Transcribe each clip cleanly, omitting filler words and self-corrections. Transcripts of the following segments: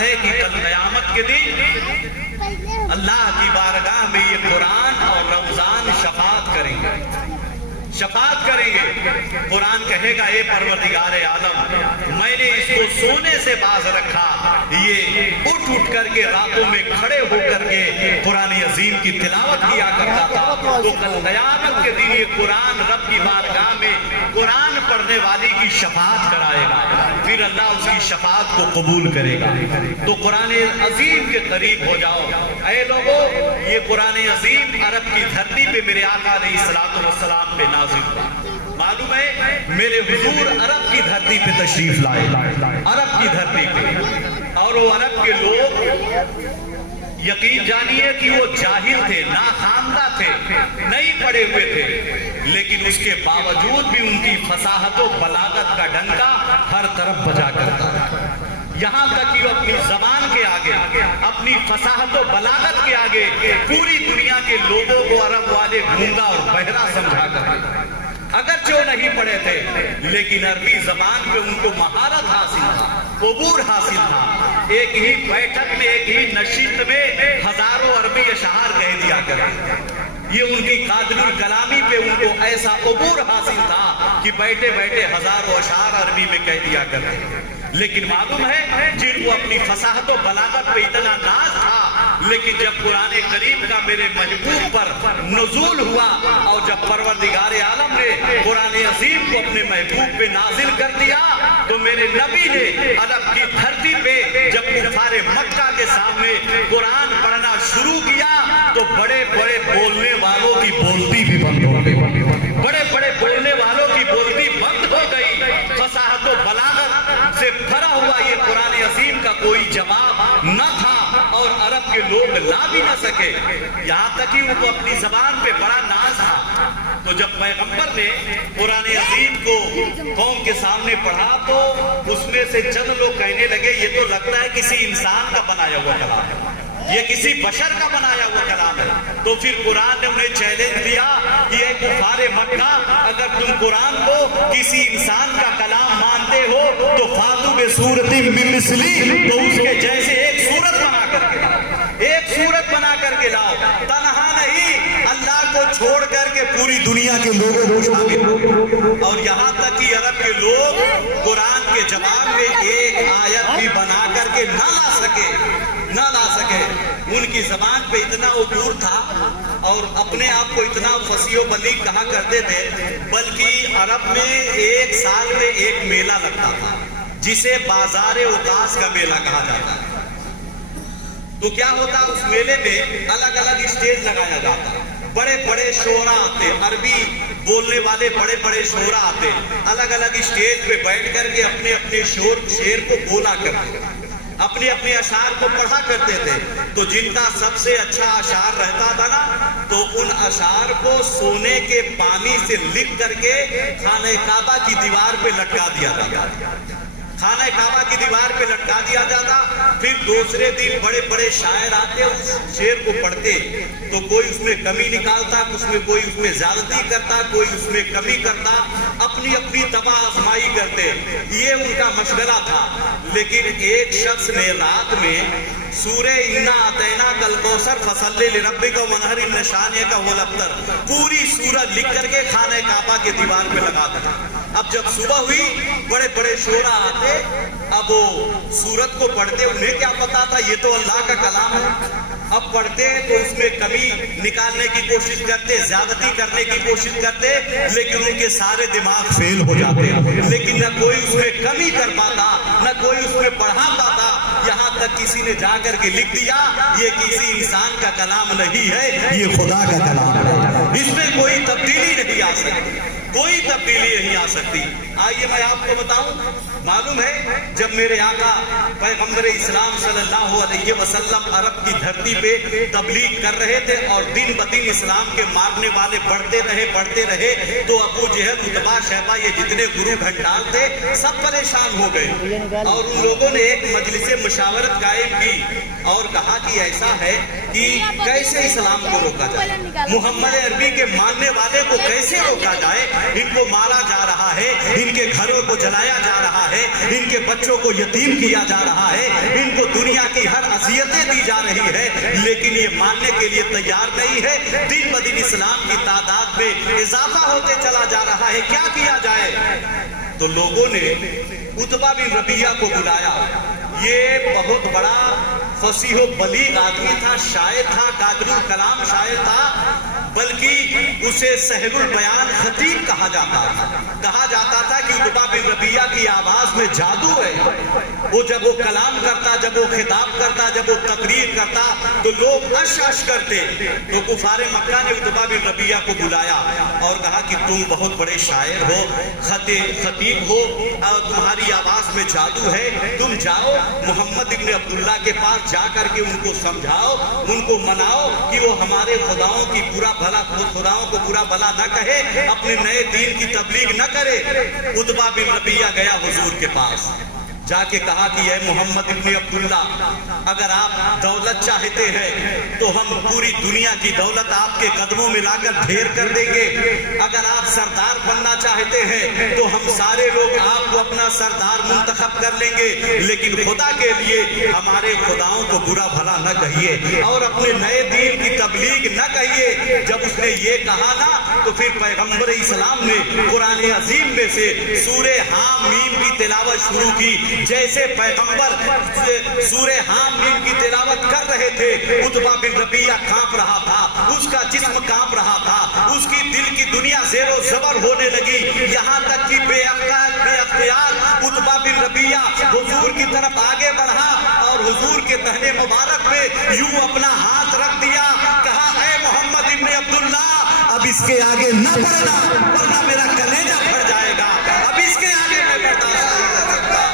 ہے کہ کل قیامت کے دن اللہ کی بارگاہ میں یہ قرآن اور رمضان شفاعت کریں گے، شفاعت کریں گے۔ قرآن کہے گا اے پروردگار عالم، میں نے اس کو سونے سے باز رکھا، یہ اٹھ کر کے راتوں میں کھڑے ہو کر کے قرآن عظیم کی تلاوت کیا کرتا تھا، تو کل قیامت کے دن یہ قرآن رب کی بارگاہ میں قرآن پڑھنے والی کی شفاعت کرائے گا، پھر اللہ اس کی شفاعت کو قبول کرے گا۔ تو قرآن عظیم کے قریب ہو جاؤ اے لوگو۔ یہ قرآن عظیم عرب کی دھرتی پہ میرے آقا علیہ السلام پہ نازل ہوا۔ معلوم ہے میرے حضور عرب کی دھرتی پہ تشریف لائے، عرب کی دھرتی پہ، اور وہ عرب کے لوگ یقین جانیے کہ وہ جاہل تھے، ناخواندہ تھے، نہیں پڑھے ہوئے تھے، لیکن اس کے باوجود بھی ان کی فصاحت و بلاغت کا ڈنکا ہر طرف بجا کرتا تھا، یہاں تک کہ وہ اپنی زبان کے آگے، اپنی فصاحت و بلاغت کے آگے پوری دنیا کے لوگوں کو عرب والے گونگا اور بہرا سمجھا کرتے، اگرچہ وہ نہیں پڑھے تھے لیکن عربی زبان پہ ان کو مہارت حاصل تھا، عبور حاصل تھا۔ ایک ہی بیٹھک میں، ایک ہی نشست میں ہزاروں عربی اشعار کہہ دیا کرتے، یہ ان کی قادر الکلامی پہ ان کو ایسا عبور حاصل تھا کہ بیٹھے بیٹھے ہزاروں اشعار عربی میں کہہ دیا کرتے۔ لیکن معلوم ہے جن کو اپنی فصاحت و بلاغت پہ اتنا ناز تھا، لیکن جب قرآن کریم کا میرے محبوب پر نزول ہوا اور جب پروردگار عالم نے قرآن عظیم کو اپنے محبوب پہ نازل کر دیا، تو میرے نبی نے عرب کی دھرتی پہ جب کفار مکہ کے سامنے قرآن پڑھنا شروع کیا تو بڑے بڑے بولنے والوں کی بولتی بھی بند ہو گئی، بڑے بڑے بولنے والوں کی بولتی بند ہو گئی۔ فصاحت و بلاغت سے بھرا ہوا یہ قرآن عظیم کا کوئی جواب نہ تھا اور عرب کے لوگ لا بھی نہ سکے، یہاں تک کہ ان کو اپنی زبان پہ بڑا ناز تھا۔ تو جب پیغمبر نے قرآن عظیم کو قوم کے سامنے پڑھا تو اس میں سے چند لوگ کہنے لگے یہ تو لگتا ہے کسی انسان کا بنایا ہوا کلام ہے، یہ کسی بشر کا بنایا ہوا کلام ہے۔ تو پھر قرآن نے انہیں چیلنج دیا کہ اے کفار مکہ، اگر تم قرآن کو کسی انسان کا کلام مانتے ہو تو فاتو بسورۃ من مثلہ، تو اس کے جیسے ایک سورت بنا کر کے لاؤ، ایک سورت بنا کر کے لاؤ، تنہا نہیں، اللہ کو چھوڑ کر کے پوری دنیا کے لوگوں کو شامل۔ اور یہاں تک کہ عرب کے لوگ قرآن کے جواب میں ایک آیت بھی بنا کر کے نہ لا سکے، ان کی زبان پہ اتنا عبور تھا اور اپنے آپ کو اتنا فصیح و بلیغ کہا کرتے تھے، بلکہ عرب میں ایک سال میں ایک میلہ لگتا تھا جسے بازار عکاظ کا میلہ کہا جاتا ہے۔ تو کیا ہوتا، اس میلے میں الگ الگ اسٹیج لگایا جاتا، بڑے بڑے شعراء آتے، عربی بولنے والے بڑے بڑے شعراء آتے، الگ الگ اسٹیج پہ بیٹھ کر کے اپنے اپنے شعر کو بولا کرتے، اپنے اپنے اشعار کو پڑھا کرتے تھے۔ تو جن کا سب سے اچھا اشعار رہتا تھا نا، تو ان اشعار کو سونے کے پانی سے لکھ کر کے خانہ کعبہ کی دیوار پہ لٹکا دیا جاتا، خانہ کعبہ کی دیوار پہ لٹکا دیا جاتا۔ پھر دوسرے دن بڑے بڑے شاعر آتے، اس شعر کو پڑھتے، تو کوئی اس میں کمی نکالتا، کوئی اس میں زیادتی کرتا، کوئی اس میں کمی کرتا، اپنی اپنی تباہ آزمائی کرتے، یہ ان کا مشغلہ تھا۔ لیکن ایک شخص نے رات میں سورہ انا اعطیناک الکوثر فصلی لربک وانحر ان شانئک هو الابتر پوری سورت لکھ کر کے خانہ کعبہ کے دیوار پہ لگا دیا۔ اب جب صبح ہوئی بڑے بڑے شعراء آتے، اب وہ سورت کو پڑھتے، انہیں کیا پتا تھا یہ تو اللہ کا کلام ہے، اب پڑھتے تو اس میں کمی نکالنے کی کوشش کرتے، زیادتی کرنے کی کوشش کرتے، لیکن ان کے سارے دماغ فیل ہو جاتے، لیکن نہ کوئی اس میں کمی کر پاتا، نہ کوئی اس میں پڑھا پاتا۔ یہاں تک کسی نے جا کر کے لکھ دیا یہ کسی انسان کا کلام نہیں ہے، یہ خدا کا کلام ہے، اس میں کوئی تبدیلی نہیں آ سکتی، کوئی تبدیلی نہیں آ سکتی۔ آئیے میں آپ کو بتاؤں، معلوم ہے جب میرے آقا پیغمبر اسلام صلی اللہ علیہ وسلم عرب کی دھرتی پہ تبلیغ کر رہے تھے اور دن بدن اسلام کے مارنے والے بڑھتے رہے، تو ابو جہل، عتبہ، شیبہ، یہ جتنے گرو گھنٹال تھے سب پریشان ہو گئے، اور ان لوگوں نے ایک مجلس مشاورت قائم کی اور کہا کہ ایسا ہے کہ کیسے اسلام کو روکا جائے، محمد عربی کے ماننے والے کو کیسے روکا جائے، ان کو مارا جا رہا ہے، ان کے گھروں کو جلایا جا رہا ہے، ان کے بچوں کو یتیم کیا جا رہا ہے، ان کو دنیا رہی ہے لیکن یہ ماننے کے لیے تیار نہیں ہے. دن بدن اسلام کی تعداد میں اضافہ ہوتے چلا جا رہا ہے. کیا کیا جائے؟ تو لوگوں نے عتبہ بن ربیعہ کو بلایا. یہ بہت بڑا فصیح و بلیغ آدمی تھا، شاعر تھا، قادر الکلام شاعر تھا، بلکہ اسے سہل البیان خطیب کہا جاتا تھا. کہا جاتا تھا کہ عتبہ بن ربیعہ کی آواز میں جادو ہے. وہ جب وہ کلام کرتا، جب وہ خطاب کرتا، جب وہ تقریر کرتا تو لوگ اش اش کرتے. تو کفار مکہ نے عتبہ بن ربیعہ کو بلایا اور کہا کہ تم بہت بڑے شاعر ہو، خطیب ہو اور تمہاری آواز میں جادو ہے. تم جاؤ محمد ابن عبداللہ کے پاس جا کر کے ان کو سمجھاؤ، ان کو مناؤ کہ وہ ہمارے خداؤں کی خداؤں کو برا بھلا نہ کہے، اپنے نئے دین کی تبلیغ نہ کرے. عتبہ بن ربیعہ گیا حضور کے پاس، جا کے کہا کہ اے محمد ابن عبداللہ، اگر آپ دولت چاہتے ہیں تو ہم پوری دنیا کی دولت آپ کے قدموں میں لا کر ڈھیر کر دیں گے. اگر آپ سردار بننا چاہتے ہیں تو ہم سارے لوگ آپ کو اپنا سردار منتخب کر لیں گے، لیکن خدا کے لیے ہمارے خداؤں کو برا بھلا نہ کہیے اور اپنے نئے دین کی تبلیغ نہ کہیے. جب اس نے یہ کہا نا تو پھر پیغمبر اسلام نے قرآن عظیم میں سے سورہ حام میم کی تلاوت شروع کی. جیسے پیغمبر سورہ حام میم کی تلاوت کر رہے تھے، عتبہ بن ربیعہ کانپ رہا تھا، اس کا جسم کانپ رہا تھا، اس کی دل کی دنیا زیر و زبر ہونے لگی. یہاں تک کہ بے اختیار عتبہ بن ربیعہ حضور کی طرف آگے بڑھا اور حضور کے دہنے مبارک پہ یوں اپنا ہاتھ رکھ دیا. کہا اے محمد ابن عبداللہ، اب اس کے آگے نہ بڑھنا ورنہ میرا کلیجہ پھٹ جائے گا. اب اس کے آگے میں برداشت نہیں کر سکتا.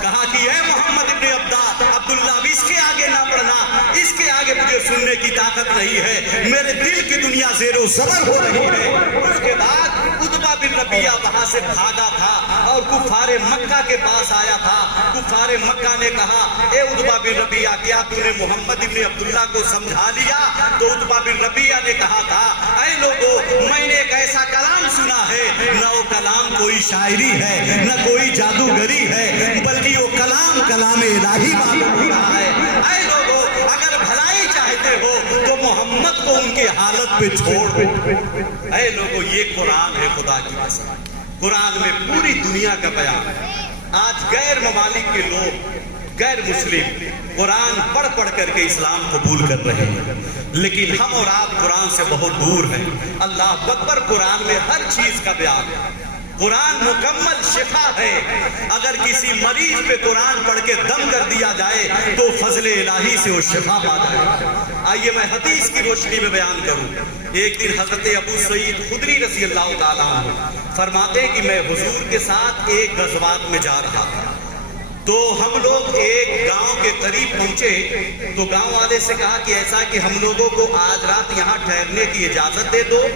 کہا کہ اے محمد ابن عبداللہ، اب اس کے آگے نہ بڑھنا، اس کے آگے مجھے سننے کی طاقت نہیں ہے، میرے دل کی دنیا زیر و زبر ہو رہی ہے. اس کے بعد عتبہ بن ربیعہ وہاں سے بھاگا تھا اور کفار مکہ کے پاس آیا تھا. کفار مکہ نے کہا اے عتبہ بن ربیعہ، کیا تو نے محمد ابن عبداللہ کو سمجھا لیا؟ تو عتبہ بن ربیعہ نے کہا تھا اے لوگو، میں نے ایک ایسا کلام سنا ہے، نہ وہ کلام کوئی شاعری ہے نہ کوئی جادوگری ہے، بلکہ وہ کلام الہی معلوم ہو رہا ہے. اے لوگو، اگر بھلائی چاہتے ہو تو محمد کو ان کی حالت پہ چھوڑ دو. اے لوگو، یہ قرآن ہے خدا کی قسم. قرآن میں پوری دنیا کا بیان ہے. آج غیر ممالک کے لوگ، غیر مسلم قرآن پڑھ پڑھ کر کے اسلام قبول کر رہے ہیں، لیکن ہم اور آپ قرآن سے بہت دور ہیں. اللہ اکبر، قرآن میں ہر چیز کا بیان ہے. قرآن مکمل شفا ہے. اگر کسی مریض پہ قرآن پڑھ کے دم کر دیا جائے تو فضل الہی سے وہ شفا پا جائے. آئیے میں حدیث کی روشنی میں بیان کروں. ایک دن حضرت ابو سعید خدری رضی اللہ تعالیٰ عنہ فرماتے ہیں کہ میں حضور کے ساتھ ایک غزوات میں جا رہا تھا. تو ہم لوگ ایک گاؤں کے قریب پہنچے تو گاؤں والے سے کہا کہ ایسا کہ ہم لوگوں کو آج رات یہاں ٹھہرنے کی اجازت دے دو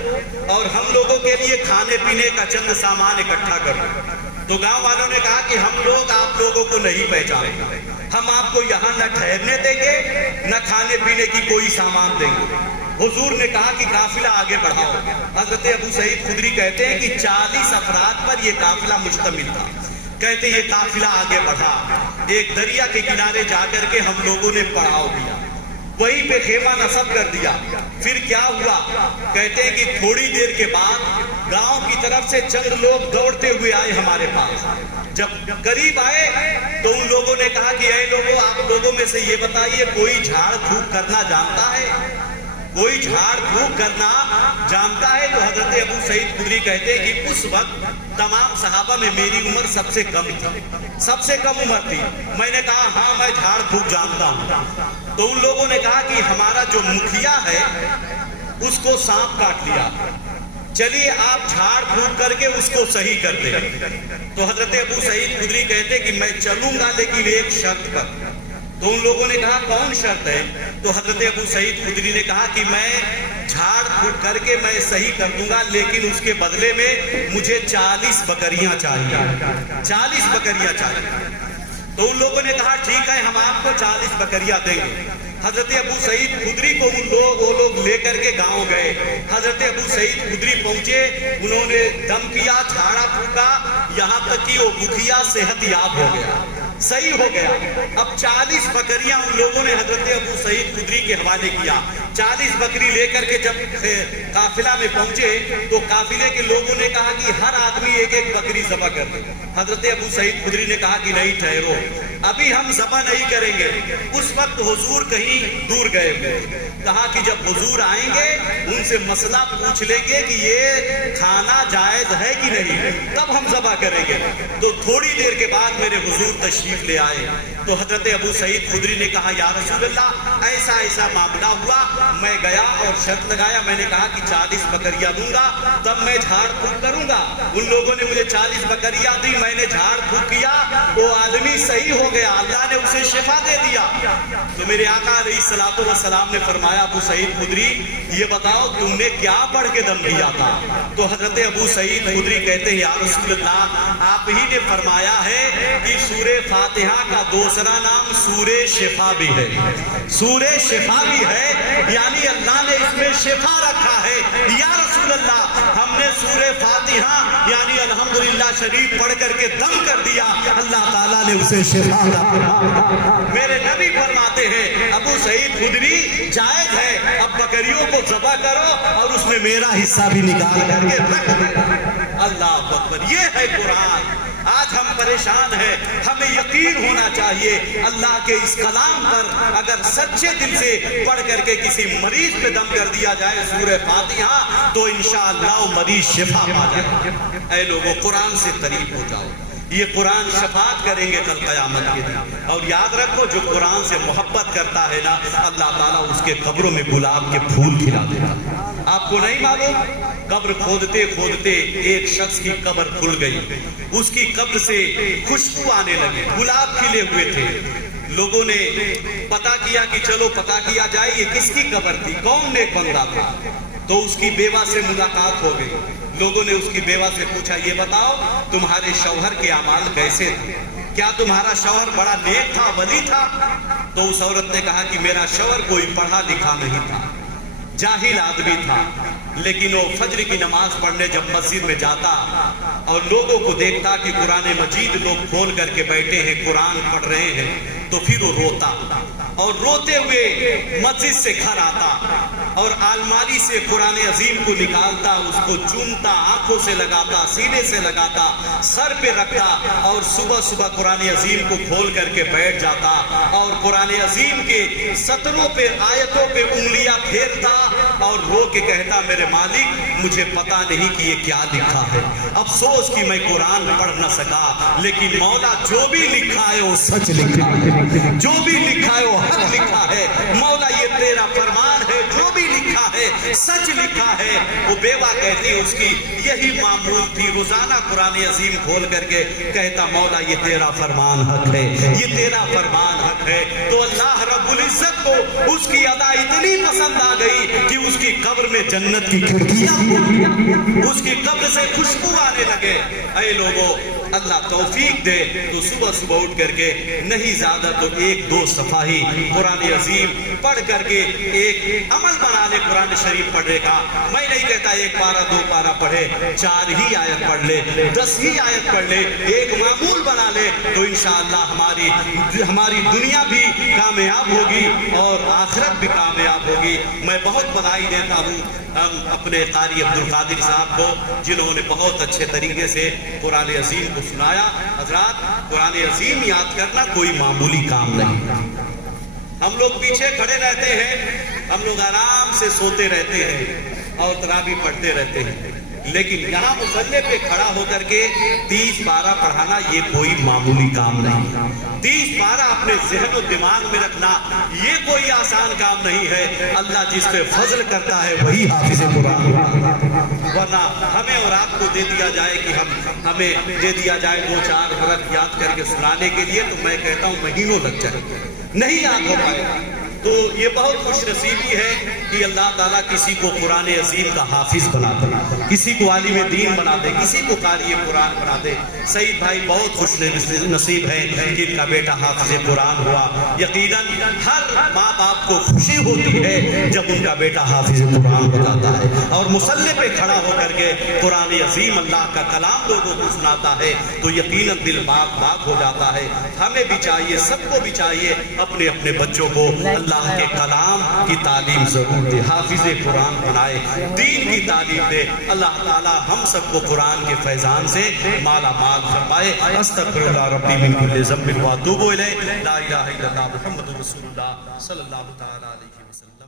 اور ہم لوگوں کے لیے کھانے پینے کا چند سامان اکٹھا کر دو. تو گاؤں والوں نے کہا کہ ہم لوگ آپ لوگوں کو نہیں پہچانتے، ہم آپ کو یہاں نہ ٹھہرنے دیں گے نہ کھانے پینے کی کوئی سامان دیں گے. حضور نے کہا کہ قافلہ آگے بڑھاؤ. حضرت ابو سعید خدری کہتے ہیں کہ 40 افراد پر یہ قافلہ مشتمل تھا. کہتے یہ قافلہ آگے بڑھا، ایک دریا کے کنارے جا کر کے ہم لوگوں نے پڑاؤ دیا، وہیں پہ خیمہ نصب کر دیا. پھر کیا ہوا؟ کہتے ہیں کہ تھوڑی دیر کے بعد گاؤں کی طرف سے چند لوگ دوڑتے ہوئے آئے ہمارے پاس. جب قریب آئے تو ان لوگوں نے کہا کہ اے لوگوں، آپ لوگوں میں سے یہ بتائیے کوئی جھاڑ پھونک کرنا جانتا ہے؟ کوئی جھاڑ پھونک کرنا جانتا ہے؟ تو حضرت ابو سعید خدری کہتے ہیں کہ اس وقت تمام صحابہ میں میری عمر سب سے کم تھی، سب سے کم عمر تھی. میں نے کہا ہاں میں جھاڑ پھونک جانتا ہوں. تو ان لوگوں نے کہا کہ ہمارا جو مکھیا ہے اس کو سانپ کاٹ لیا، چلیے آپ جھاڑ پھونک کر کے اس کو صحیح کر دیں. تو حضرت ابو سعید خدری کہتے کہ میں چلوں گا لیکن ایک شرط پر. تو ان لوگوں نے کہا کون شرط ہے؟ تو حضرت ابو سعید خدری نے کہا کہ میں جھاڑ پھونک کر کے میں صحیح کر دوں گا لیکن اس کے بدلے میں مجھے 40 بکریاں چاہیے، 40 بکریاں چاہیے. تو ان لوگوں نے کہا ٹھیک ہے ہم آپ کو 40 بکریاں دیں گے. حضرت ابو سعید خدری کو وہ لوگ لے کر کے گاؤں گئے. حضرت ابو سعید خدری پہنچے, انہوں نے دم کیا, جھاڑا پھونکا, یہاں تک کہ وہ بکھیا صحت یاب ہو گیا, صحیح ہو گیا. اب 40 بکریاں ان لوگوں نے حضرت ابو سعید خدری کے حوالے کیا. 40 بکری لے کر کے جب قافلہ میں پہنچے تو قافلے کے لوگوں نے کہا کہ ہر آدمی ایک ایک بکری ذبح کر دے. حضرت ابو سعید خدری نے کہا کہ نہیں, ٹھہرو, ابھی ہم ذبح نہیں کریں گے. اس وقت حضور کہیں دور گئے ہوئے. کہا کہ جب حضور آئیں گے ان سے مسئلہ پوچھ لیں گے کہ یہ کھانا جائز ہے کہ نہیں, تب ہم ذبح کریں گے. تو تھوڑی دیر کے بعد میرے حضور تشریف لے آئے. تو حضرت ابو سعید خدری نے کہا یا رسول اللہ ایسا ایسا معاملہ ہوا. میں گیا اور شرط لگایا, میں نے کہا کہ 40 بکریاں دوں گا تب میں جھاڑ پھونک کروں گا. ان لوگوں نے مجھے 40 بکریاں دی, میں نے جھاڑ پھونک کیا, وہ آدمی صحیح ہو گیا, اللہ نے اسے شفا دے دیا. تو میرے آقا علیہ الصلوۃ والسلام نے فرمایا ابو سعید خدری یہ بتاؤ تم نے کیا پڑھ کے دم دیا تھا؟ تو حضرت ابو سعید خدری کہتے ہیں یا رسول اللہ آپ ہی نے فرمایا ہے کہ سورہ فاتحہ کا دوسرا نام سورہ شفا بھی ہے. سورہ شفا بھی ہے یعنی اللہ نے اس میں شفا رکھا ہے. یا رسول اللہ ہم نے سورہ فاتحہ یعنی الحمدللہ شریف پڑھ کر کے دم کر دیا, اللہ تعالیٰ نے اسے شفا دیا. میرے نبی فرماتے ہیں ابو سعید خدری جائز ہے, اب بکریوں کو ذبح کرو اور اس میں میرا حصہ بھی نکال کر کے رکھ دو. اللہ اکبر, یہ ہے قرآن. آج ہم پریشان ہیں, ہمیں یقین ہونا چاہیے اللہ کے اس کلام پر اگر سچے دل سے پڑھ کر کے کسی مریض پہ دم کر دیا جائے سورہ فاتحہ تو انشاءاللہ وہ مریض شفا پا جائے. اے لوگوں قرآن سے قریب ہو جاؤ, یہ قرآن شفاعت کریں گے کل قیامت کے دن. اور یاد رکھو جو قرآن سے محبت کرتا ہے نا اللہ تعالیٰ اس کے قبروں میں گلاب کے پھول کھلا دیتا. آپ کو نہیں معلوم قبر کھودتے کھودتے ایک شخص کی قبر کھل گئی, اس کی قبر سے خوشبو آنے لگی, گلاب کھلے ہوئے تھے. لوگوں نے پتا کیا کہ چلو پتا کیا جائے یہ کس کی قبر تھی, کون نیک بندہ تھا. تو اس کی بیوہ سے ملاقات ہو گئی. لوگوں نے اس کی بیوہ سے پوچھا یہ بتاؤ تمہارے شوہر کے اعمال کیسے تھے, کیا تمہارا شوہر بڑا نیک تھا, ولی تھا؟ تو اس عورت نے کہا کہ میرا شوہر کوئی پڑھا لکھا نہیں تھا, جاہل آدمی تھا, لیکن وہ فجر کی نماز پڑھنے جب مسجد میں جاتا اور لوگوں کو دیکھتا کہ قرآن مجید لوگ کھول کر کے بیٹھے ہیں قرآن پڑھ رہے ہیں تو پھر وہ روتا اور روتے ہوئے مسجد سے گھر آتا اور الماری سے قرآن عظیم کو نکالتا, اس کو چومتا, آنکھوں سے لگاتا, سینے سے لگاتا, سر پہ رکھتا اور صبح صبح قرآن عظیم کو کھول کر کے بیٹھ جاتا اور قرآن عظیم کے سطروں پہ آیتوں پہ انگلیاں پھیرتا اور رو کے کہتا میرے مالک مجھے پتا نہیں کہ یہ کیا لکھا ہے, افسوس کہ میں قرآن پڑھ نہ سکا, لیکن مولا جو بھی لکھا ہے وہ سچ لکھا ہے, جو بھی لکھا ہے وہ حق لکھا ہے. مولا یہ تیرا فرمان ہے, جو بھی لکھا ہے سچ لکھا ہے. وہ بیوہ کہتی اس کی یہی معمول تھی, روزانہ قرآن عظیم کھول کر کے کہتا مولا یہ تیرا فرمان حق ہے, یہ تیرا فرمان حق ہے. تو اللہ رب العزت کو اس کی ادا اتنی پسند آ گئی کہ اس کی قبر میں جنت کی کھڑکیاں, اس کی قبر سے خوشبو آنے لگے. اے لوگوں اللہ توفیق دے تو صبح صبح اٹھ کر کے نہیں زیادہ تو 1-2 صفحہ ہی قرآن عظیم پڑھ کر کے ایک عمل بنا لے قرآن شریف پڑھنے کا. میں نہیں کہتا 1 پارہ 2 پارہ پڑھے, 4 ہی آیت پڑھ لے, 10 ہی آیت پڑھ لے, ایک معمول بنا لے تو انشاءاللہ ہماری دنیا بھی کامیاب ہوگی اور آخرت بھی کامیاب ہوگی. میں بہت بدائی دیتا ہوں ہم اپنے قاری عبدالقادر صاحب کو جنہوں نے بہت اچھے طریقے سے قرآن عظیم کو سنایا. حضرات قرآن عظیم یاد کرنا کوئی معمولی کام نہیں. ہم لوگ پیچھے کھڑے رہتے ہیں, ہم لوگ آرام سے سوتے رہتے ہیں اور تراویح پڑھتے رہتے ہیں, لیکن یہاں مصلی پہ کھڑا ہو کر کے 30 پارہ پڑھانا یہ کوئی معمولی کام نہیں. 30 پارہ اپنے ذہن و دماغ میں رکھنا یہ کوئی آسان کام نہیں ہے. اللہ جس پہ فضل کرتا ہے وہی حافظ قرآن, ورنہ ہمیں اور آپ کو دے دیا جائے کہ ہمیں دے دیا جائے 2-4 حرف یاد کر کے سنانے کے لیے تو میں کہتا ہوں مہینوں لگ جائے, نہیں یاد ہو پائے گا. تو یہ بہت خوش نصیبی ہے کہ اللہ تعالیٰ کسی کو قرآن عظیم کا حافظ بنا دے، کسی کو عالم دین بنا دے، کسی کو قاری قرآن بنا دے۔ سعید بھائی بہت خوش نصیب ہے کہ ان کا بیٹا حافظ قرآن ہوا۔ یقیناً ہر ماں باپ کو خوشی ہوتی ہے جب ان کا بیٹا حافظ قرآن بتاتا ہے اور مصلی پہ کھڑا ہو کر کے قرآن عظیم اللہ کا کلام لوگوں کو سناتا ہے تو یقیناً دل باغ باغ ہو جاتا ہے۔ ہمیں بھی چاہیے، سب کو بھی چاہیے اپنے اپنے بچوں کو اللہ کے کلام کی تعلیم ضرور دے، حافظ قرآن بنائے، دین کی تعلیم دے۔ اللہ تعالی ہم سب کو قرآن کے فیضان سے مالا مال فرمائے۔ استغفر اللہ ربی من کل ذنب و اتوب الیہ، لا الہ الا اللہ محمد رسول اللہ صلی اللہ تعالی علیہ وسلم۔